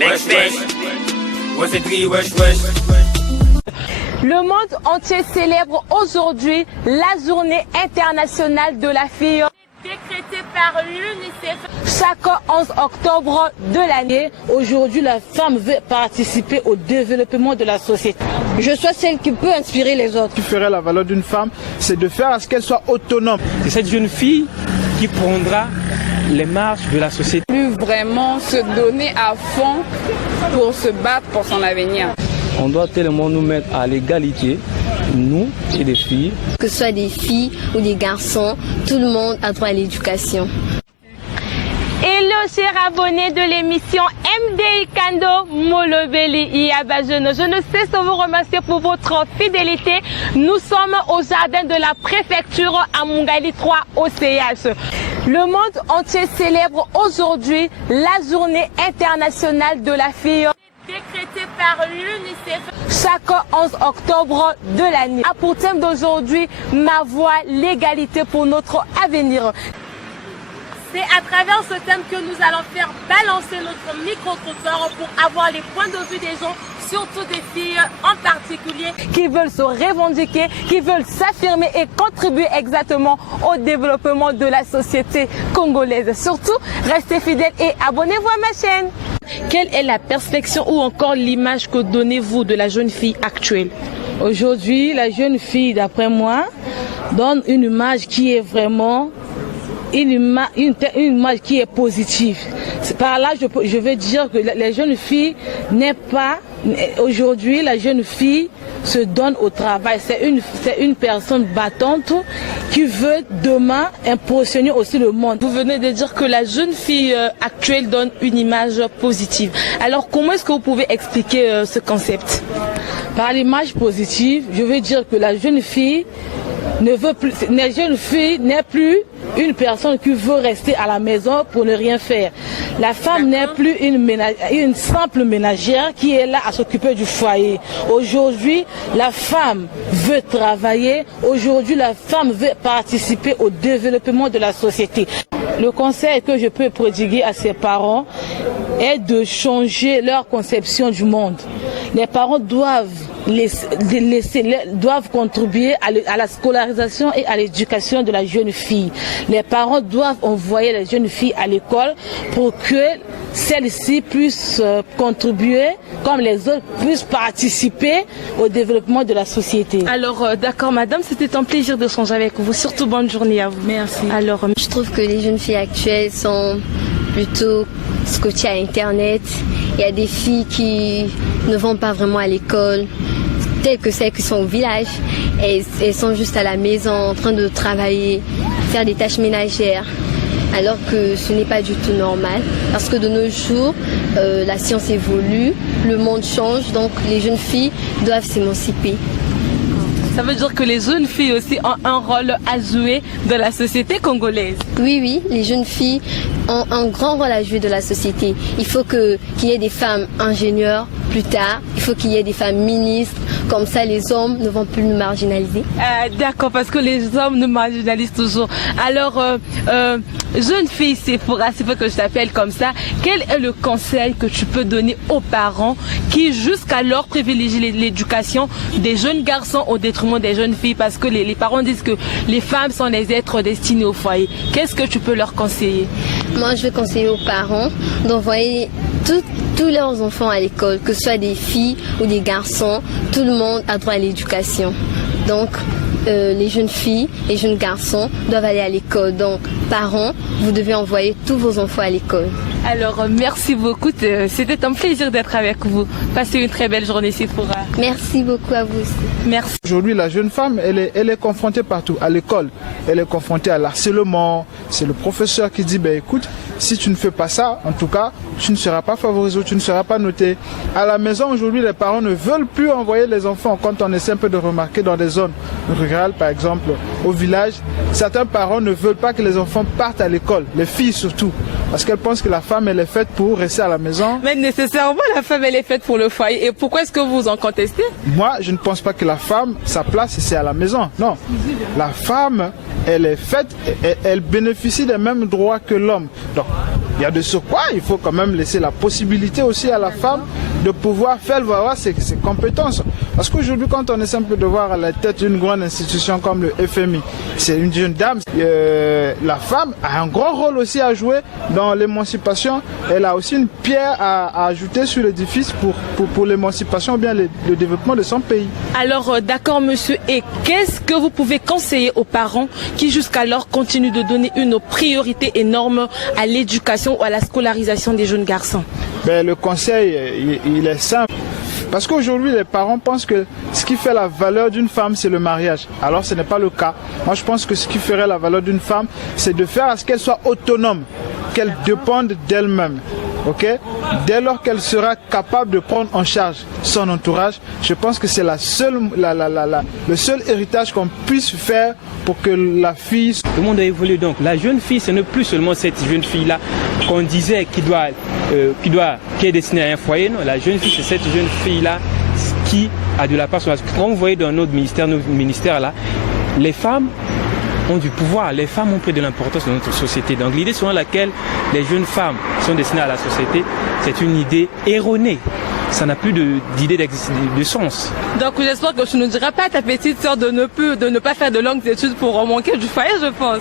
Wesh, wesh. Ouais, c'est tri, wesh, wesh. Le monde entier célèbre aujourd'hui la journée internationale de la fille. Décrétée par l'UNICEF chaque 11 octobre de l'année. Aujourd'hui, la femme veut participer au développement de la société. Je sois celle qui peut inspirer les autres. Ce qui ferait la valeur d'une femme, c'est de faire à ce qu'elle soit autonome. C'est cette jeune fille qui prendra les marches de la société. Plus vraiment se donner à fond pour se battre pour son avenir. On doit tellement nous mettre à l'égalité, nous et les filles. Que ce soit des filles ou des garçons, tout le monde a droit à l'éducation. Hello chers abonnés de l'émission MDI Kando Molobeli Iabajeno. Je ne cesse de vous remercier pour votre fidélité. Nous sommes au jardin de la préfecture à Mungali 3 au CH. Le monde entier célèbre aujourd'hui la journée internationale de la fille. Décrétée par l'UNICEF chaque 11 octobre de l'année. A pour thème d'aujourd'hui, ma voix, l'égalité pour notre avenir. C'est à travers ce thème que nous allons faire balancer notre micro-trottoir pour avoir les points de vue des gens, surtout des filles en particulier, qui veulent se revendiquer, qui veulent s'affirmer et contribuer exactement au développement de la société congolaise. Surtout, restez fidèles et abonnez-vous à ma chaîne. Quelle est la perception ou encore l'image que donnez-vous de la jeune fille actuelle? Aujourd'hui, la jeune fille, d'après moi, donne une image qui est vraiment une image qui est positive. Par là, je veux dire que la jeune fille n'est pas... Aujourd'hui, la jeune fille se donne au travail. C'est une personne battante qui veut demain impressionner aussi le monde. Vous venez de dire que la jeune fille actuelle donne une image positive. Alors, comment est-ce que vous pouvez expliquer ce concept? Par l'image positive, je veux dire que la jeune fille n'est plus une personne qui veut rester à la maison pour ne rien faire. La femme n'est plus une simple ménagère qui est là à s'occuper du foyer. Aujourd'hui, la femme veut travailler. Aujourd'hui, la femme veut participer au développement de la société. Le conseil que je peux prodiguer à ses parents est de changer leur conception du monde. Les parents doivent contribuer à la scolarisation et à l'éducation de la jeune fille. Les parents doivent envoyer les jeunes filles à l'école pour que celles-ci puissent contribuer, comme les autres, puissent participer au développement de la société. Alors, d'accord, madame, c'était un plaisir de changer avec vous. Surtout bonne journée à vous. Merci. Alors, je trouve que les jeunes filles actuelles sont plutôt scotchées à Internet. Il y a des filles qui ne vont pas vraiment à l'école, telles que celles qui sont au village. Elles sont juste à la maison en train de travailler, faire des tâches ménagères. Alors que ce n'est pas du tout normal. Parce que de nos jours, la science évolue, le monde change, donc les jeunes filles doivent s'émanciper. Ça veut dire que les jeunes filles aussi ont un rôle à jouer dans la société congolaise. Oui, les jeunes filles ont un grand rôle à jouer dans la société. Il faut qu'il y ait des femmes ingénieures plus tard, il faut qu'il y ait des femmes ministres, comme ça les hommes ne vont plus nous marginaliser. D'accord, parce que les hommes nous marginalisent toujours. Alors, jeune fille Sephora, c'est pour que je t'appelle comme ça, quel est le conseil que tu peux donner aux parents qui jusqu'alors privilégient l'éducation des jeunes garçons au détriment des jeunes filles, parce que les parents disent que les femmes sont des êtres destinés au foyer. Qu'est-ce que tu peux leur conseiller? Moi, je vais conseiller aux parents d'envoyer tous leurs enfants à l'école, que ce soit des filles ou des garçons. Tout le monde a droit à l'éducation. Donc, les jeunes filles et jeunes garçons doivent aller à l'école. Donc, parents, vous devez envoyer tous vos enfants à l'école. Alors, merci beaucoup. C'était un plaisir d'être avec vous. Passez une très belle journée, Sephora. Merci beaucoup à vous aussi. Merci. Aujourd'hui, la jeune femme, elle est confrontée partout. À l'école, elle est confrontée à l'harcèlement. C'est le professeur qui dit, écoute, si tu ne fais pas ça, en tout cas, tu ne seras pas favorisé, tu ne seras pas noté. À la maison, aujourd'hui, les parents ne veulent plus envoyer les enfants. Quand on essaie un peu de remarquer dans des zones rurales, par exemple, au village, certains parents ne veulent pas que les enfants partent à l'école, les filles surtout, parce qu'elles pensent que la femme, elle est faite pour rester à la maison. Mais nécessairement, la femme, elle est faite pour le foyer. Et pourquoi est-ce que vous en contestez? Moi, je ne pense pas que la femme, sa place, c'est à la maison. Non. La femme, elle est faite, elle bénéficie des mêmes droits que l'homme. Donc, il y a de surcroît, il faut quand même laisser la possibilité aussi à la femme de pouvoir faire valoir ses compétences. Parce qu'aujourd'hui, quand on est simple de voir à la tête d'une grande institution comme le FMI, c'est une jeune dame, la femme a un grand rôle aussi à jouer dans l'émancipation. Elle a aussi une pierre à ajouter sur l'édifice pour l'émancipation ou bien le développement de son pays. Alors, d'accord, monsieur, et qu'est-ce que vous pouvez conseiller aux parents qui jusqu'alors continuent de donner une priorité énorme à l'éducation ou à la scolarisation des jeunes garçons? Le conseil, il est simple. Parce qu'aujourd'hui, les parents pensent que ce qui fait la valeur d'une femme, c'est le mariage. Alors, ce n'est pas le cas. Moi, je pense que ce qui ferait la valeur d'une femme, c'est de faire à ce qu'elle soit autonome, qu'elle dépende d'elle-même. Okay? Dès lors qu'elle sera capable de prendre en charge son entourage, je pense que c'est le seul héritage qu'on puisse faire pour que la fille... Le monde a évolué donc. La jeune fille, ce n'est plus seulement cette jeune fille-là qu'on disait qui est destinée à un foyer. Non, la jeune fille, c'est cette jeune fille-là qui a de la personnalité. Quand vous voyez dans notre ministère là, les femmes ont du pouvoir, les femmes ont pris de l'importance dans notre société. Donc l'idée selon laquelle les jeunes femmes sont destinées à la société, c'est une idée erronée. Ça n'a plus d'idée de sens. Donc j'espère que tu ne diras pas à ta petite sœur de ne pas faire de longues études pour manquer du foyer, je pense.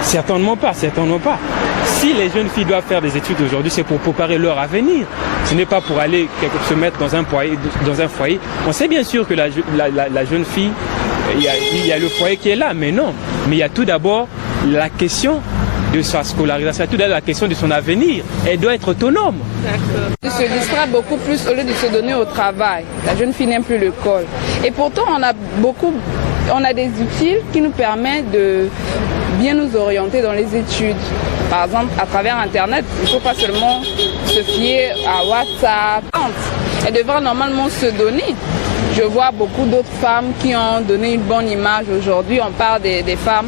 Certainement pas, certainement pas. Si les jeunes filles doivent faire des études aujourd'hui, c'est pour préparer leur avenir. Ce n'est pas pour aller se mettre dans un foyer. On sait bien sûr que la jeune fille, il y a le foyer qui est là, mais non. Mais il y a tout d'abord la question de sa scolarisation, tout d'abord la question de son avenir. Elle doit être autonome. Elle se distraire beaucoup plus au lieu de se donner au travail. La jeune fille n'aime plus l'école. Et pourtant, on a des outils qui nous permettent de bien nous orienter dans les études. Par exemple, à travers Internet, il ne faut pas seulement se fier à WhatsApp. Elle devrait normalement se donner. Je vois beaucoup d'autres femmes qui ont donné une bonne image aujourd'hui. On parle des femmes.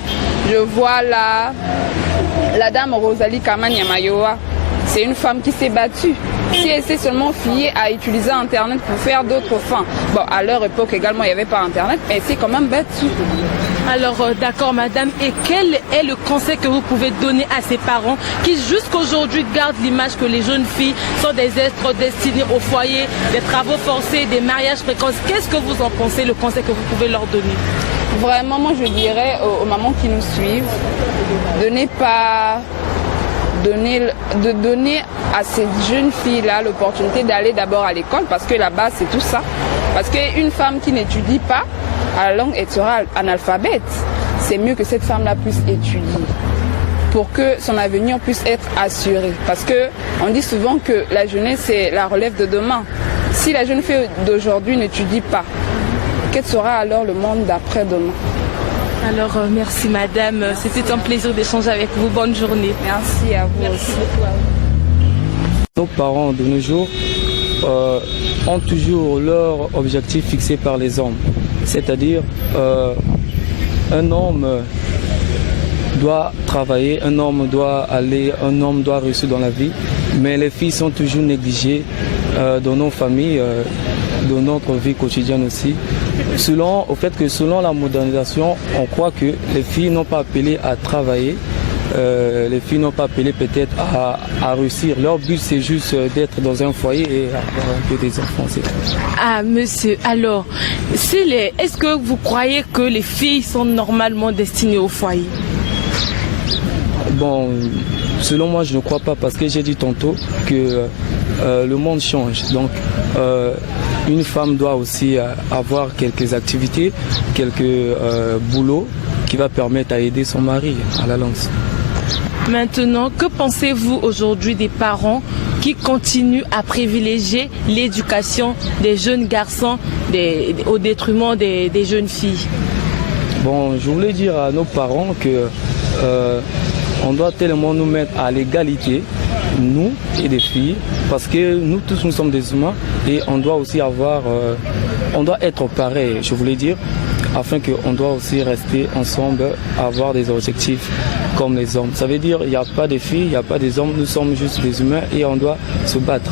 Je vois la dame Rosalie Kamanyamayoa. C'est une femme qui s'est battue. Si elle s'est seulement fiée à utiliser Internet pour faire d'autres fins. Bon, à leur époque également, il n'y avait pas Internet, mais elle s'est quand même battue. Alors, d'accord, madame. Et quel est le conseil que vous pouvez donner à ces parents qui, jusqu'aujourd'hui, gardent l'image que les jeunes filles sont des êtres destinés au foyer, des travaux forcés, des mariages précoces? Qu'est-ce que vous en pensez, le conseil que vous pouvez leur donner? Vraiment, moi, je dirais aux mamans qui nous suivent de ne pas... de donner à ces jeunes filles-là l'opportunité d'aller d'abord à l'école, parce que là-bas, c'est tout ça. Parce qu'une femme qui n'étudie pas, à la longue, elle sera analphabète. C'est mieux que cette femme-là puisse étudier pour que son avenir puisse être assuré. Parce qu'on dit souvent que la jeunesse, c'est la relève de demain. Si la jeune fille d'aujourd'hui n'étudie pas, quel sera alors le monde d'après-demain? Alors, merci madame. C'était un plaisir d'échanger avec vous. Bonne journée. Merci à vous. Merci beaucoup à vous. Nos parents de nos jours ont toujours leur objectif fixé par les hommes. C'est-à-dire, un homme doit travailler, un homme doit réussir dans la vie, mais les filles sont toujours négligées dans nos familles, dans notre vie quotidienne aussi. Selon la modernisation, on croit que les filles n'ont pas appelé à travailler, les filles n'ont pas appelé peut-être à réussir. Leur but, c'est juste d'être dans un foyer et avoir un peu des enfants. Ah, monsieur, alors, est-ce que vous croyez que les filles sont normalement destinées au foyer? Bon, selon moi, je ne crois pas, parce que j'ai dit tantôt que le monde change. Donc, une femme doit aussi avoir quelques activités, quelques boulots qui va permettre à aider son mari à la longue. Maintenant, que pensez-vous aujourd'hui des parents qui continuent à privilégier l'éducation des jeunes garçons au détriment des jeunes filles? Bon, je voulais dire à nos parents que on doit tellement nous mettre à l'égalité, nous et les filles, parce que nous tous nous sommes des humains et on doit aussi on doit être pareil, je voulais dire, afin qu'on doit aussi rester ensemble, avoir des objectifs comme les hommes. Ça veut dire qu'il n'y a pas de filles, il n'y a pas des hommes, nous sommes juste des humains et on doit se battre.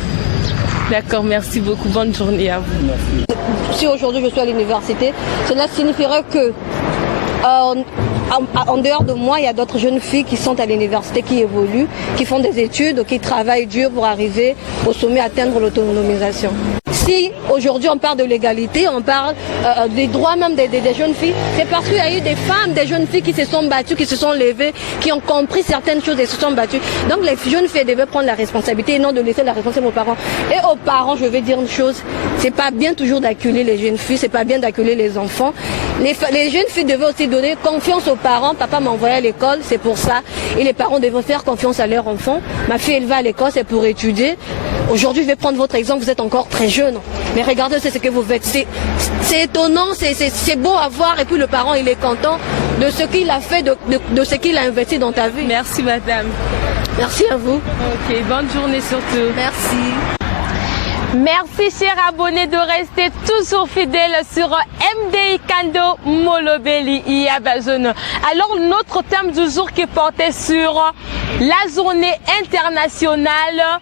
D'accord, merci beaucoup, bonne journée à vous. Merci. Si aujourd'hui je suis à l'université, cela signifierait que en dehors de moi, il y a d'autres jeunes filles qui sont à l'université, qui évoluent, qui font des études, qui travaillent dur pour arriver au sommet, atteindre l'autonomisation. Si aujourd'hui on parle de l'égalité, on parle des droits même des jeunes filles, c'est parce qu'il y a eu des femmes, des jeunes filles qui se sont battues, qui se sont levées, qui ont compris certaines choses et se sont battues. Donc les jeunes filles devaient prendre la responsabilité et non de laisser la responsabilité aux parents. Et aux parents, je vais dire une chose, c'est pas bien toujours d'acculer les jeunes filles, c'est pas bien d'acculer les enfants. Les jeunes filles devaient aussi donner confiance aux parents. Papa m'a envoyé à l'école, c'est pour ça. Et les parents devaient faire confiance à leurs enfants. Ma fille, elle va à l'école, c'est pour étudier. Aujourd'hui, je vais prendre votre exemple, vous êtes encore très jeune. Mais regardez ce que vous faites. C'est étonnant, c'est beau à voir. Et puis le parent, il est content de ce qu'il a fait, de ce qu'il a investi dans ta vie. Merci madame. Merci à vous. Ok, bonne journée surtout. Merci. Merci chers abonnés de rester toujours fidèles sur MDI Kando Molobeli Iyabazono. Alors notre thème du jour qui portait sur la journée internationale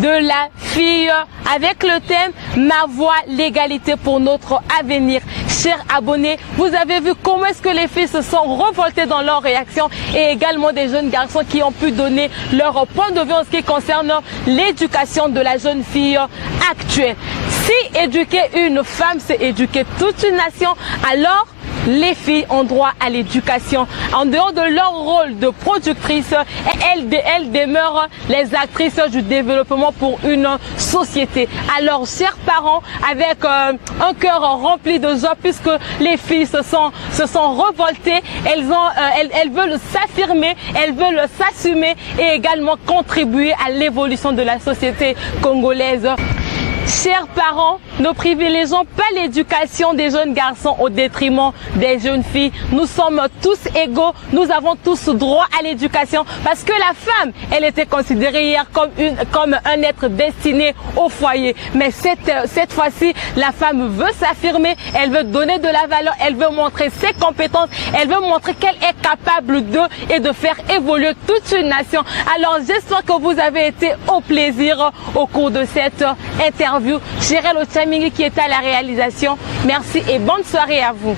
de la fille avec le thème Ma voix, l'égalité pour notre avenir. Chers abonnés, vous avez vu comment est-ce que les filles se sont révoltées dans leur réaction et également des jeunes garçons qui ont pu donner leur point de vue en ce qui concerne l'éducation de la jeune fille actuelle. Si éduquer une femme, c'est éduquer toute une nation, alors les filles ont droit à l'éducation. En dehors de leur rôle de productrice, elles demeurent les actrices du développement pour une société. Alors, chers parents, avec un cœur rempli de joie, puisque les filles se sont révoltées, elles veulent s'affirmer, elles veulent s'assumer et également contribuer à l'évolution de la société congolaise. Chers parents, ne privilégions pas l'éducation des jeunes garçons au détriment des jeunes filles. Nous sommes tous égaux, nous avons tous droit à l'éducation parce que la femme, elle était considérée hier comme un être destiné au foyer. Mais cette fois-ci, la femme veut s'affirmer, elle veut donner de la valeur, elle veut montrer ses compétences, elle veut montrer qu'elle est capable et de faire évoluer toute une nation. Alors j'espère que vous avez été au plaisir au cours de cette interview. Gérald Ochamingi qui est à la réalisation. Merci et bonne soirée à vous.